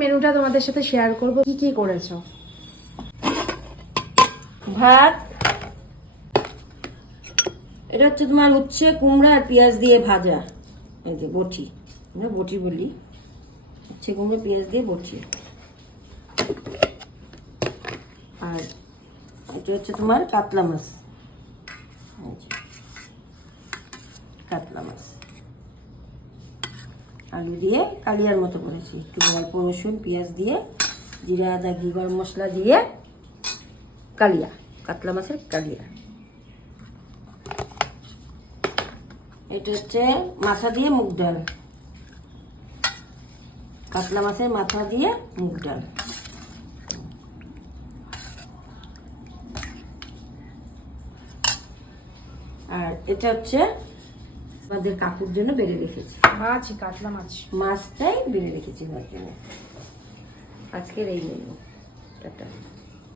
মেনুটা তোমাদের সাথে শেয়ার করব। কি কি করেছো? ভাত, এটা হচ্ছে তোমার উচ্ছে কুমড়া আর পেঁয়াজ দিয়ে ভাজা, এই যে বটি, আমরা বটি বলি, উচ্ছে কুমড়া পেঁয়াজ দিয়ে বটি। আর এটা হচ্ছে তোমার কাতলা মাছ, কাতলা মাছ আলু দিয়ে কালিয়ার মতো করেছি, একটু অল্প রসুন পেঁয়াজ দিয়ে জিরা আদা ঘি গরম মশলা দিয়ে কালিয়া, কাতলা মাছের কালিয়া। এটা হচ্ছে মাথা দিয়ে মুগ ডাল, কাতলা মাছের মাথা দিয়ে মুগ ডাল। আর এটা হচ্ছে আমাদের কাকুর জন্য বেড়ে রেখেছি মাছ, কাতলা মাছ, মাছটাই বেড়ে রেখেছি ওর জন্য। আজকের এই মেনু। টাটা।